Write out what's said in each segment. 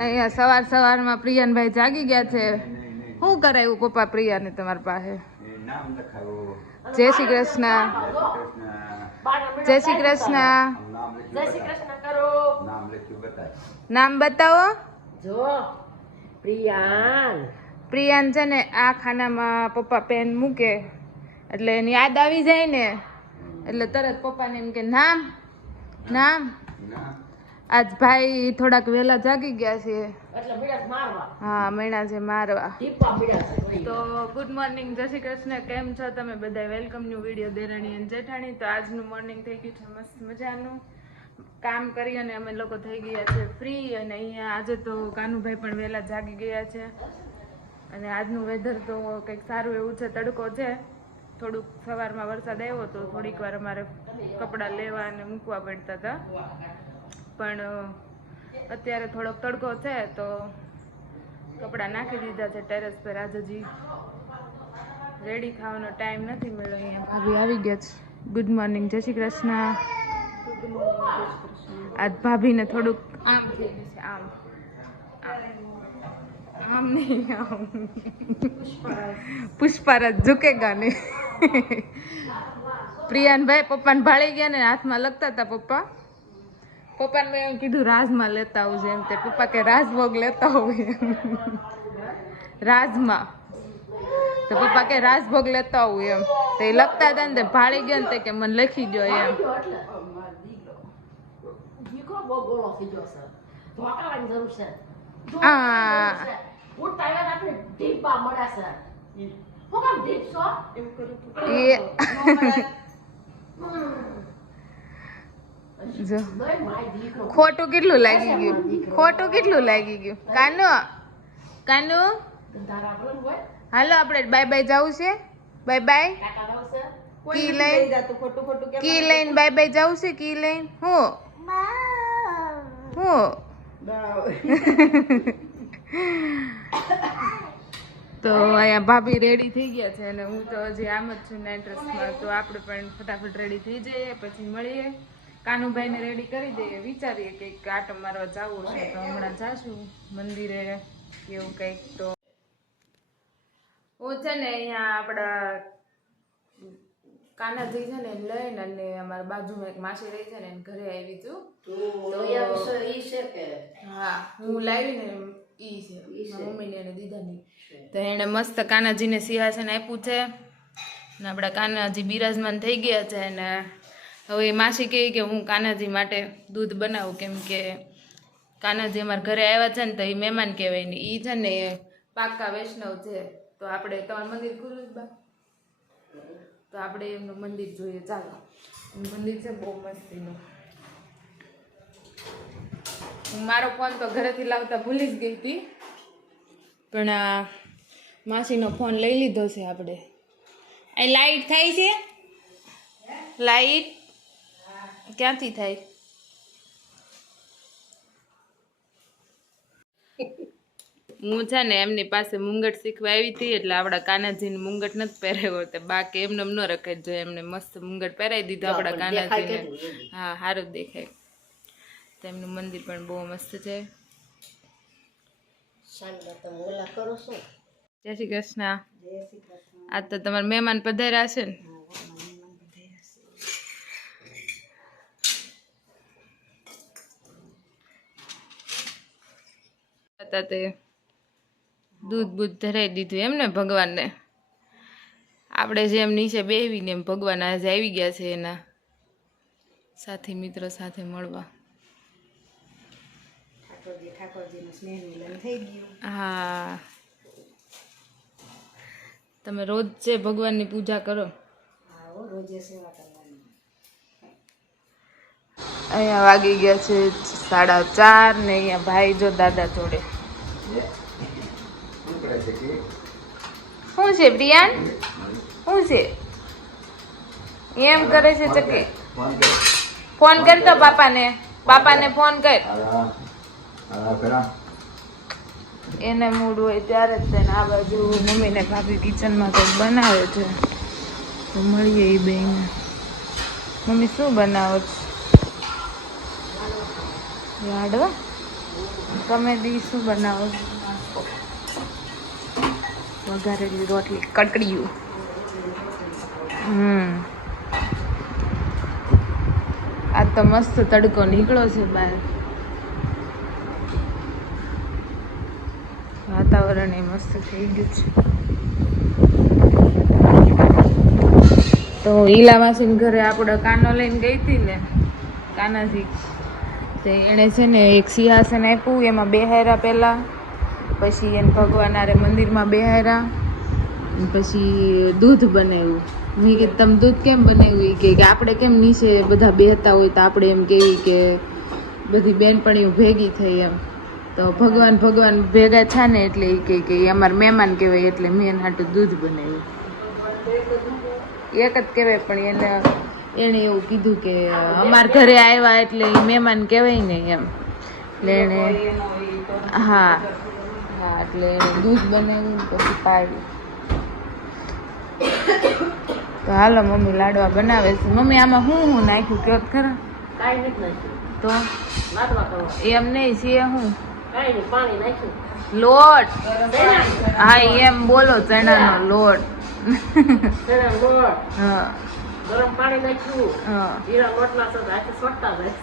અહીંયા સવારમાં પ્રિયાનભાઈ જાગી ગયા છે. શું કરાયું પપ્પા પ્રિયાને તમારી પાસે? નામ લખાવો. જય શ્રી કૃષ્ણ. જય શ્રી કૃષ્ણ. જય શ્રી કૃષ્ણ કરો. નામ લખ્યું બતાય. નામ બતાવો. જો પ્રિયાન છે ને આ ખાનામાં પપ્પા પેન મૂકે એટલે એની યાદ આવી જાય ને એટલે તરત પપ્પાને એમ કે નામ. આજ ભાઈ થોડાક વહેલા જાગી ગયા છે એટલે બીડા મારવા. હા, મહિના છે મારવા. ટીપા બીડા છે. તો ગુડ મોર્નિંગ, જય શ્રી કૃષ્ણ. કેમ છો તમે બધા? વેલકમ ન્યુ વિડીયો દેરાણી અને જેઠાણી. તો આજનું મોર્નિંગ થઈ ગયું છે મસ્ત મજાનું. કામ કરી અને અમે લોકો થઈ ગયા છે ફ્રી. અને અહીંયા આજે તો કાનુભાઈ પણ વહેલા જાગી ગયા છે. અને આજનું વેધર તો કંઈક સારું એવું છે, તડકો છે. થોડુંક સવારમાં વરસાદ આવ્યો તો થોડીક વાર અમારે કપડાં લેવા અને મૂકવા પડતા હતા, પણ અત્યારે થોડોક તડકો છે તો કપડાં નાખી દીધા છે ટેરેસ પર. આજે હજી રેડી ખાવાનો ટાઈમ નથી મળ્યો. અહીંયા ભાભી આવી ગયા છે. ગુડ મોર્નિંગ, જય શ્રી કૃષ્ણ. આજ ભાભીને થોડુંક આમ થઈ ગયું છે, આમ નહીં, આમ પુષ્પારાજ ઝુકેગા નહીં. પ્રિયાનભાઈ પપ્પાને ભાળી ગયા ને હાથમાં લગતા હતા. પપ્પાને મેં એમ કીધું રાજમાં લેતા આવું છે એમ. તે પપ્પા કે રાજભોગ લેતા હોય રાજમાં. તો પપ્પા કે રાજભોગ લેતા આવું એમ. તો એ લખતા હતા ને તે ભાળી ગયા ને તે કે મને લખી દો એમ. ખોટું કેટલું લાગી ગયું, કાનુ હાલો આપણે બાય બાય જવું છે. બાય બાય કી લઈને બાય બાય જવું છે. કી લઈને હું તો અહીંયા ભાભી રેડી થઈ ગયા છે અને હું તો હજી આમ જ છું નાઇટ ડ્રેસમાં. તો આપણે પણ ફટાફટ રેડી થઈ જઈએ, પછી મળીએ. કાનુભાઈને રેડી કરી દઈએ, વિચારીએ કે આટો મારવા જવું છે તો હમણાં જાશું મંદિરે એવું કંઈક. તો હું છે ને અહીંયા આપણા કાનાજી છે ને એમ લઈને અને અમારા બાજુમાં એક માસી રહી છે ને એને ઘરે આવી છું. હા, હું લાવી ને ઈ છે મમ્મીને એને દીધાની. તો એને મસ્ત કાનાજીને સિંહાસન આપ્યું છે ને આપણા કાનાજી બિરાજમાન થઈ ગયા છે. અને હવે એ માસી કહે કે હું કાનાજી માટે દૂધ બનાવું, કેમ કે કાનાજી અમારા ઘરે આવ્યા છે ને તો એ મહેમાન કહેવાય ને. એ છે ને પાક્કા વૈષ્ણવ છે. તો આપણે તમારું મંદિર ખુલ્લું બા, તો આપણે એમનું મંદિર જોઈએ. ચાલો, મંદિર છે બહુ મસ્તીનું. હું મારો ફોન તો ઘરેથી લાવતા ભૂલી જ ગઈ હતી, પણ આ માસીનો ફોન લઈ લીધો છે આપણે. આ લાઈટ થાય છે? લાઈટ ક્યાંથી થાય? હું છે ને એમની પાસે મુંગટ શીખવા આવી હતી, એટલે આપણા કાનાજીને મુંગટ નથી પહેરાવ્યો. તે બાકી એમને ન રખાય જોઈએ, એમને મસ્ત મુંગટ પહેરાવી દીધો આપણા કાનાજીને. હા, સારું જ દેખાય. તેમનું મંદિર પણ બહુ મસ્ત છે. જય શ્રી કૃષ્ણ. આજ તો તમારા મહેમાન પધાર્યા છે ને? તે દૂધ બૂધ ધરાઈ દીધું એમને ભગવાનને. આપણે જેમ નીચે બેહીને એમ ભગવાન આજે આવી ગયા છે એના સાથી મિત્રો સાથે મળવા. હા, તમે રોજ છે ભગવાનની પૂજા કરો? અહીંયા વાગી ગયા છે 4:30 ને અહીંયા ભાઈ જો દાદા જોડે. શું છે પ્રિયાન? શું છે એમ કરે છે? ચકી ફોન કરતો પાપાને ફોન કર. એને મૂડ હોય ત્યારે જ તેને. આ બાજુ મમ્મી ને ભાભી કિચનમાં કંઈક બનાવે છે, તો મળીએ એ બેન. મમ્મી શું બનાવો છો? લાડવા? તમે દી શું બનાવો વઘારેલી રોટલી કડકડીયું. આજ તો મસ્ત તડકો નીકળ્યો છે બહાર. વાતાવરણ એ મસ્ત થઈ ગયું છે. તો ઈલા માસીને ઘરે આપણે કાનો લઈને ગઈ હતી ને કાનાજી, તે એણે છે ને એક સિંહાસન આપ્યું, એમાં બેહાર્યા પહેલાં, પછી એને ભગવાન આરે મંદિરમાં બેહાર્યા, પછી દૂધ બનાવ્યું. મેં કીધું તમે દૂધ કેમ બનાવ્યું? કે આપણે કેમ નીચે બધા બેહતા હોય તો આપણે એમ કહેવી કે બધી બેનપણીઓ ભેગી થઈ એમ, તો ભગવાન ભેગા થયા ને એટલે એ કહે કે અમારા મહેમાન કહેવાય, એટલે મેં એના હાટું દૂધ બનાવ્યું. એક જ કહેવાય પણ એણે એવું કીધું કે અમારા ઘરે આવ્યા એટલે મહેમાન કહેવાય ને એમ, એટલે એણે હા એટલે એણે દૂધ બનાવ્યું પછી પાડ્યું. તો હાલો મમ્મી લાડવા બનાવે છે. મમ્મી આમાં શું નાખ્યું કયો ખરા? કાંઈ નથી નાખ્યું. તો લાડવા કરવા એમ નહીં છે શું કાંઈ નહીં, પાણી નાખ્યું. લોટ? હા એમ બોલો, ચણાનો લોટ. ચણાનો લોટ, હા ગરમ પાણી નાખ્યું. હા જીરા લોટલા સાથે હાથે સોટતા જાય.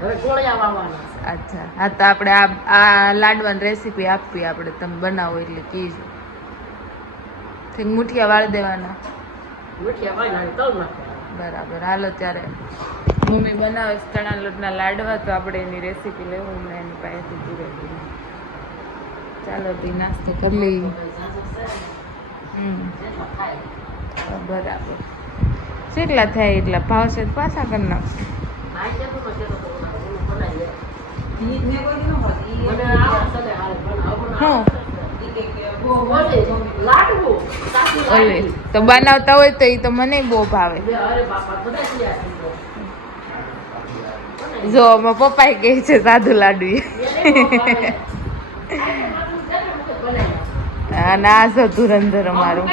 હવે ગોળિયા વાવવાના છે. અચ્છા, હા તો આપણે આ લાડવાની રેસીપી આપવી આપણે, તમે બનાવો એટલે કીજો. મુઠિયા વાળી દેવાના. મુઠિયા વાળી તલ નાખવાના. બરાબર, હાલો ત્યારે મમ્મી બનાવે છે ચણા લોટના લાડવા, તો આપણે એની રેસીપી લેવું ને એની પાસેથી પૂરેપૂરી. ચાલો તે નાસ્તો કરી લઈએ. જેટલા ખાય. બરાબર, જેટલા થાય એટલા ભાવશે તો પાછા કરી નાખશે. નાઈ જતો તો જતો તો ઓલું બનાવી લે. મને આવડે છે હાલ બનાવવું. હું લાડવું સાસુ ઓલે લાડવી. તો બનાવતા હોય તો એ તો મને બહુ ભાવે. અરે બાપા બધા તૈયાર થઈ ગયા. જો મારા પપ્પા કહે છે સાદુ લાડુ. ના છો ધુરંધર અમારું.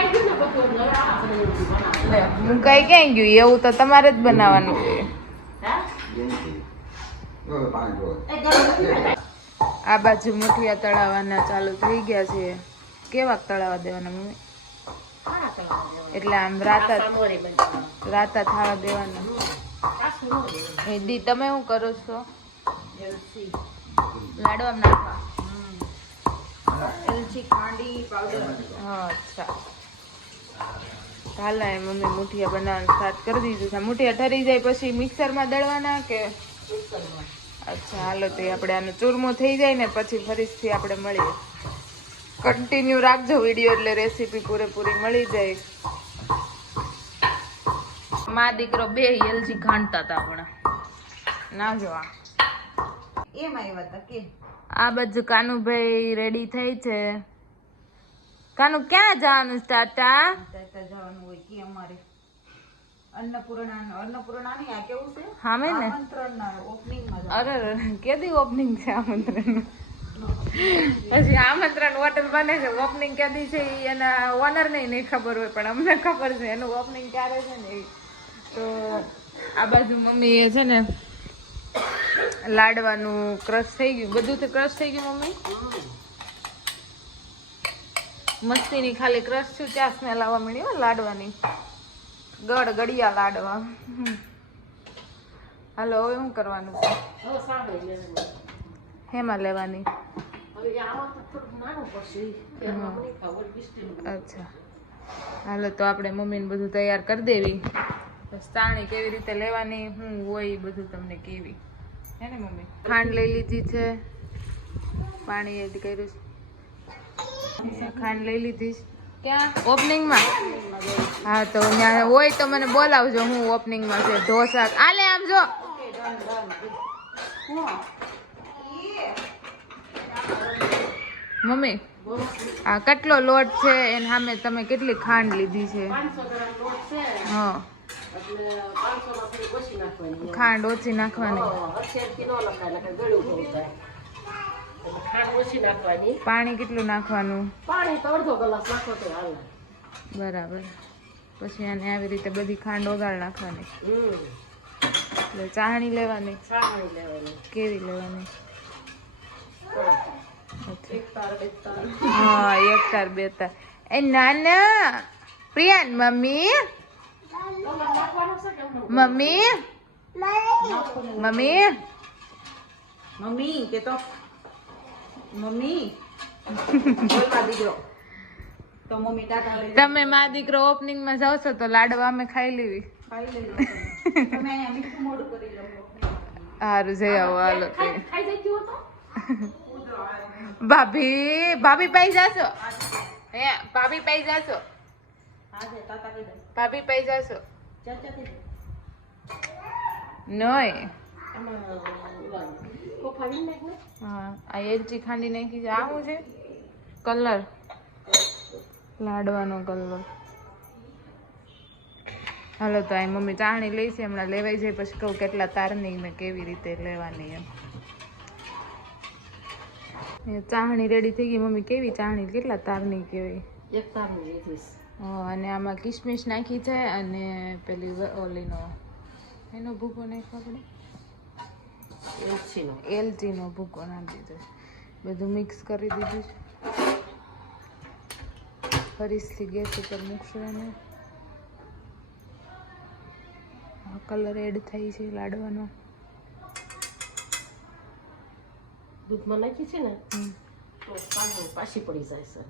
હું કઈ ક્યાં ગયું? એવું તો તમારે જ બનાવવાનું છે. આ બાજુ મુઠિયા તળાવવાના ચાલુ થઈ ગયા છે. કેવા તળાવવા દેવાના મમ્મી? એટલે આમ રાતા થવા દેવાના. એ દી તમે શું કરો છો? લાડવા નાખવા? એલચી, ખાંડી પાવડર. હા અચ્છા, હાલ મમ્મી મુઠિયા બનાવવાનું સ્ટાર્ટ કરી દીધું છે. મુઠિયા ઠરી જાય પછી મિક્સરમાં દળવાના કે? અચ્છા હાલો, તો આપણે આનો ચૂરમો થઈ જાય ને પછી ફરીથી આપણે મળીએ. કન્ટિન્યુ રાખજો વિડીયો એટલે રેસીપી પૂરેપૂરી મળી જાય. માં દીકરો બે એલચી ખાંડતા હતા હમણાં. ના જો એમ આવ્યા હતા કે આ બાજુ કાનુભાઈ રેડી થઈ છે. કાનુ ક્યાં જવાનું? ટાટા જવાનું હોય કે અમારે અન્નપૂર્ણા ની આ કેવું છે? હા મેં ને અરે કેદી ઓપનિંગ છે આમંત્રણ? પછી આમંત્રણ હોટલ બને છે, ઓપનિંગ કેદી છે એના ઓનર ને નહીં ખબર હોય, પણ અમને ખબર છે એનું ઓપનિંગ ક્યારે છે ને. તો આ બાજુ મમ્મી એ છે ને લાડવાનું ક્રશ થઈ ગયું, બધું તો ક્રશ થઈ ગયું મમ્મી. મસ્તીની ખાલી ક્રશ થયું ત્યાં સ્મેલ આવવા મળી હો લાડવાની. ગળિયા લાડવા. હાલો હવે શું કરવાનું છે? હેમાં લેવાની? અચ્છા હાલો, તો આપણે મમ્મીને બધું તૈયાર કરી દેવી. તાણી કેવી રીતે લેવાની શું હોય એ બધું તમને કેવી હે ને મમ્મી. ખાંડ લઈ લીધી છે, પાણી એડ કર્યું છે, ખાંડ લઈ લીધી. ક્યાં? ઓપનિંગમાં? હા તો ત્યાં હોય તો મને બોલાવજો, હું ઓપનિંગમાં છે. ઢોસા આલે આમ જો. મમ્મી આ કેટલો લોટ છે એના સામે તમે કેટલી ખાંડ લીધી છે? હા ખાંડ ઓછી નાખવાની. પાણી કેટલું નાખવાનું? પાણી તો અડધો ગ્લાસ નાખો તો હાલે. બરાબર, પછી આને આવી રીતે બધી ખાંડ ઓગાળ નાખવાની. એટલે ચાહણી લેવાની સાણી લેવાની કેવી લેવાની એક તાર બે તાર હા એક તાર બે તાર એ નાના પ્રિયાન મમ્મી નાખવાનું છે કે મમ્મી મમ્મી મમ્મી કે તો મમ્મી બોલવા દીકરો તો મમ્મી ટાટા લઈ તમે મા દીકરો ઓપનિંગ માં જાવ છો તો લાડવા અમે ખાઈ લેવી ખાઈ લેજો તમે અહીંયા મીઠું મોડું કરી લો સારું જઈ આવો હાલો તો ખાઈ જઈ તો ભાભી ભાભી પાઈ જાશો હે ભાભી પાઈ જાશો હા છે તાતા કહી દે ભાભી પાઈ જાશો ચાચા કહી દે નય આમાં કોફા વી નાખ ને હા આ એલચી ખાંડી નાખી છે આવું છે કલર લાડવાનો કલર હાલો તો આ મમ્મી ચાણી લઈ છે હમણાં લેવાઈ જાય પછી કહું કેટલા તારની ને કેવી રીતે લેવાની એમ એ ચાહણી રેડી થઈ ગઈ મમ્મી કેવી ચાહણી કેટલા તારની કેવી એક તારનું લીધીશ અને આમાં કિશમિશ નાખી છે અને પેલી ઓલીનો એનો ભૂકો નાખ્યો આપણે એલચીનો એલચીનો ભૂકો નાખી દીધો બધું મિક્સ કરી દીધું છે ફરીથી ગેસ ઉપર મૂકશું એને કલર એડ થઈ છે લાડવાનો દૂધમાં નાખી છે ને તો પાછી પડી જાય છે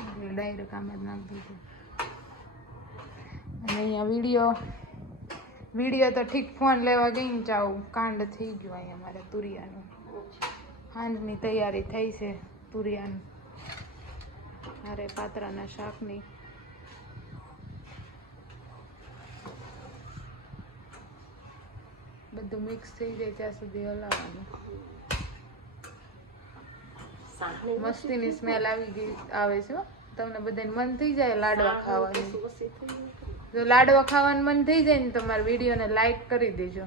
એટલે ડાયરેક્ટ આમ જ નાખી દીધું અને અહીંયા વિડીયો તો ઠીક ફોન લેવા ગઈ ને ચાવ કાંડ થઈ ગયું અહીંયા મારે તુરિયાનું હાંજની તૈયારી થઈ છે તુરિયાનું અરે પાત્રાના શાકની બધું મિક્સ થઈ જાય ત્યાં સુધી હલાવવાનું મસ્તીની સ્મેલ આવી ગઈ આવે છે હો. તમને બધાને મન થઈ જાય લાડવા ખાવાનું જો લાડવા ખાવાનું મન થઈ જાય ને તમારા વિડીયોને લાઈક કરી દેજો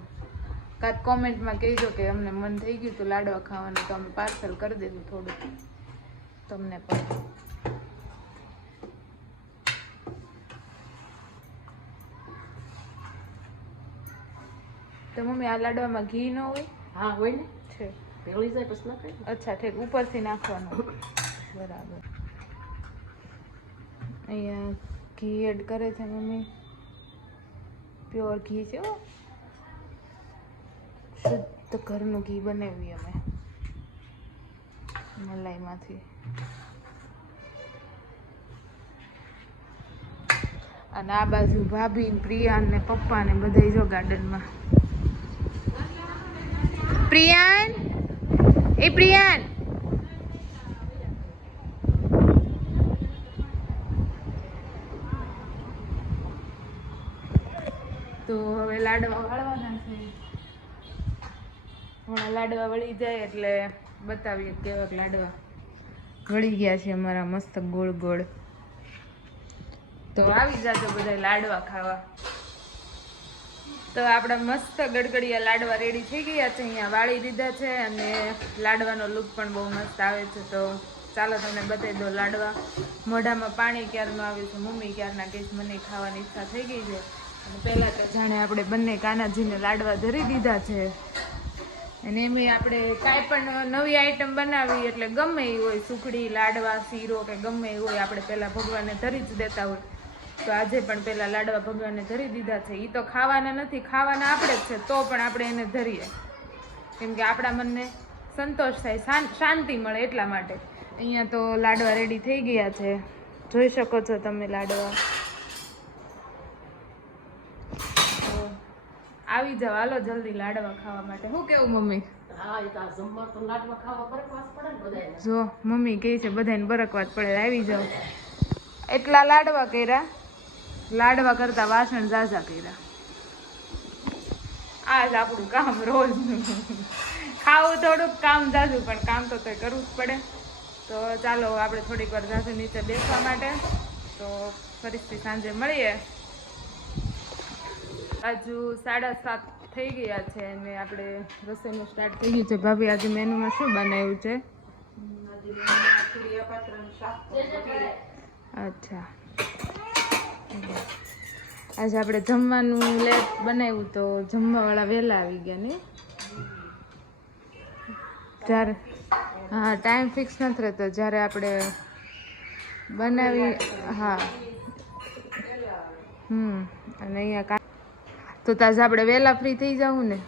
કાં કોમેન્ટમાં કહેજો કે અમને મન થઈ ગયું તો લાડવા ખાવાનું તો અમે પાર્સલ કરી દેશું થોડું તમને પણ તો મમ્મી આ લાડવામાં ઘી ન હોય હા હોય ને છે ભેળી જાય પછી નાખાય અચ્છા ઠીક ઉપરથી નાખવાનું બરાબર અહીંયા ઘી એડ કરે છે મમ્મી પ્યોર ઘી છે હો. શુદ્ધ ઘરનું ઘી બનાવીએ અમે મલાઈમાંથી અને આ બાજુ ભાભી પ્રિયાન ને પપ્પા ને બધા જો ગાર્ડનમાં પ્રિયાન એ પ્રિયાન તો હવે લાડવા વળવાના છે હમણાં લાડવા વળી જાય એટલે બતાવીએ કેવાક લાડવા વળી ગયા છે અમારા મસ્ત ગોળ ગોળ તો આવી જાજો બધા લાડવા ખાવા તો આપણા મસ્ત ગડગડિયા લાડવા રેડી થઈ ગયા છે અહીંયા વાળી દીધા છે અને લાડવાનો લુક પણ બહુ મસ્ત આવે છે તો ચાલો તમને બતાવી દો લાડવા મોઢામાં પાણી ક્યારનું આવે છે મમ્મી ક્યારના કહીશ મને ખાવાની ઈચ્છા થઈ ગઈ છે અને પહેલાં તો જાણે આપણે બંને કાનાજીને લાડવા ધરી દીધા છે અને એમાં આપણે કાંઈ પણ નવી આઈટમ બનાવી એટલે ગમે એ હોય સુખડી લાડવા શીરો કે ગમે એ હોય આપણે પહેલાં ભગવાનને ધરી જ દેતા હોય તો આજે પણ પહેલાં લાડવા ભગવાનને ધરી દીધા છે એ તો ખાવાના નથી ખાવાના આપણે જ છે તો પણ આપણે એને ધરીએ કેમ કે આપણા મનને સંતોષ થાય શાંતિ મળે એટલા માટે અહીંયા તો લાડવા રેડી થઈ ગયા છે જોઈ શકો છો તમે લાડવા તો આવી જાવ હાલો જલ્દી લાડવા ખાવા માટે શું કેવું મમ્મી હા એ તો જમવા તો લાડવા ખાવા બરકવાસ પડે ને બધાને જો મમ્મી કહે છે બધાને બરકવાત પડે આવી જાવ એટલા લાડવા કર્યા લાડવા કરતા વાસણ ઝાઝા કર્યા આ જ આપણું કામ રોજ ખાવું થોડુંક કામ ઝાઝું પણ કામ તો કંઈ કરવું જ પડે તો ચાલો આપણે થોડીક વાર ઝાઝું નીચે બેસવા માટે તો ફરીથી સાંજે મળીએ આજુ 7:30 થઈ ગયા છે અને આપણે રસોઈનું સ્ટાર્ટ થઈ ગયું છે ભાભી આજે મેનુમાં શું બનાવ્યું છે અચ્છા આજે આપણે જમવાનું લેટ બનાવ્યું તો જમવાવાળા વહેલા આવી ગયા ને જ્યારે હા ટાઈમ ફિક્સ નથી રહેતો જ્યારે આપણે બનાવી હા અને અહીંયા તો તાજ આપણે વહેલા ફ્રી થઈ જાવું ને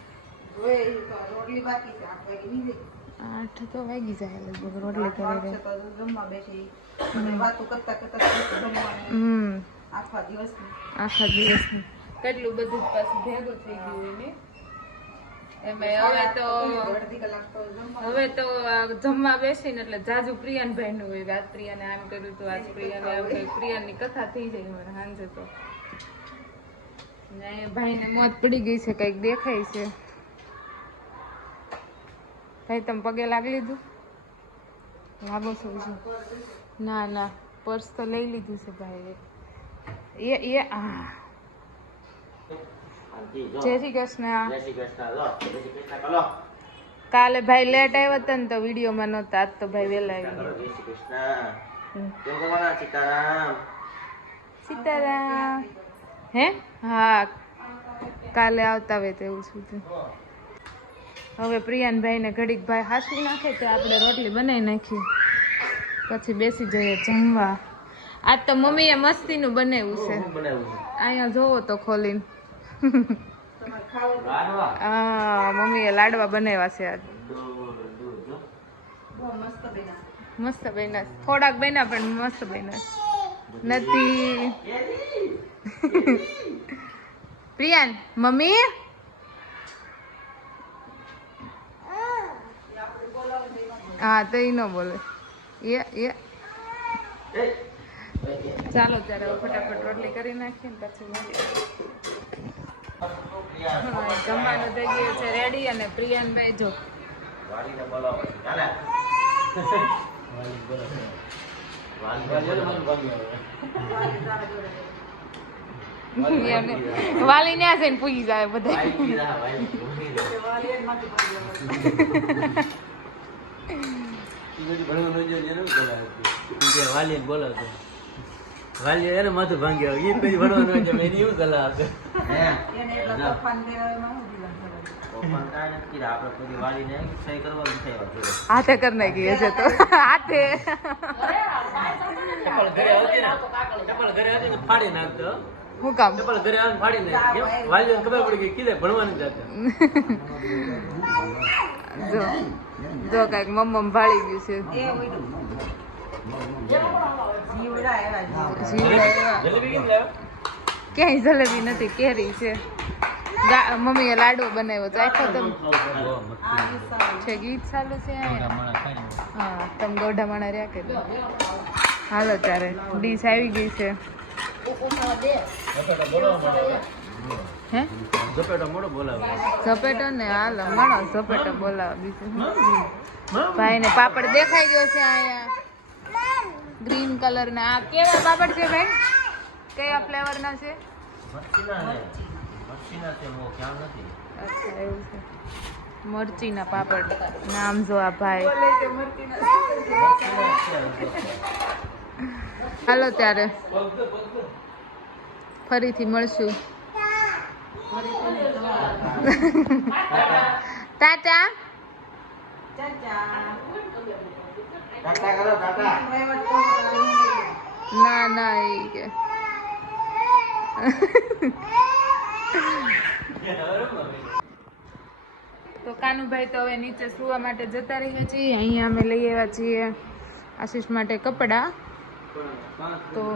8 તો વાગી જાય લગભગ રોટલી કરી આખા દિવસનું કેટલું બધું પાછું ભેગું થઈ ગયું હોય ને એમાં હવે તો જમવા બેસીને એટલે જાજુ પ્રિયાનભાઈ નું હોય આજ પ્રિયાને આમ કર્યું તો આજ પ્રિયાને આમ કર્યું પ્રિયાની કથા થઈ જાય મને સાંજે તો ભાઈ ને મોત પડી ગઈ છે કઈક દેખાય છે ભાઈ તમે પગે લાગી લીધું લાગો છો ના ના પર્સ તો લઈ લીધું છે ભાઈ એ આ જય શ્રી કૃષ્ણ કાલે ભાઈ લેટ આવ્યો હતો ને તો વિડીયોમાં નહોતા આજ તો ભાઈ વહેલા આવ્યા સીતારામ હે હા કાલે આવતા હોય તો એવું શું હવે પ્રિયાનભાઈ ને ઘડીક ભાઈ હાસવી નાખે તો આપણે રોટલી બનાવી નાખી પછી બેસી જઈએ જમવા આજ તો મમ્મીએ મસ્તીનું બનાવ્યું છે અહીંયા જોવો તો ખોલીને મમ્મીએ લાડવા બનાવ્યા છે આજ મસ્ત બન્યા થોડાક બન્યા પણ મસ્ત બન્યા નથી પ્રિયાન મમ્મી હા તો એ ન બોલે એ ચાલો ત્યારે ફટાફટ રોટલી કરી નાખીએ ને પછી જમવાનું થઈ ગયું છે રેડી અને પ્રિયાનભાઈ જો વાલી ન્યા જઈને પૂગી જાય બધા વાલી એને માથું ભાંગ્યો એ પછી ભણવાનું છે મેં એવું સલાહ આપે હાથે કરી નાખીએ છે તો હાથે ચપ્પલ ઘરે આવતી ને ફાડી નાખતો હું કામ ચપ્પલ ઘરે આવે ફાડી નાખ વાલી ખબર પડી ગઈ કીધે ભણવાની જતા જો જો કઈક મમ્મ ભાળી ગયું છે ક્યાંય જલેબી નથી કેરી છે મમ્મીએ લાડવો બનાવ્યો ચાખો તમે છે ગીત ચાલુ છે હા તમે ગોઢા માણા રહ્યા કે હાલો ત્યારે ડીશ આવી ગઈ છે હે ઝપેટો મોડો બોલાવે ઝપેટો ને હાલો માણો ઝપેટો બોલાવો બીજું ભાઈ ને પાપડ દેખાઈ ગયો છે અહીંયા ગ્રીન કલર ના આ કેવા પાપડ છે ભાઈ કયા ફ્લેવર ના છે અચ્છા એવું છે મરચીના પાપડ નામ જો આ ભાઈ હાલો ત્યારે ફરીથી મળશું ટાટા ના ના એ કે તો કાનુભાઈ તો હવે નીચે સુવા માટે જતા રહીએ છીએ અહીંયા અમે લઈ આવ્યા છીએ આશીષ માટે કપડાં તો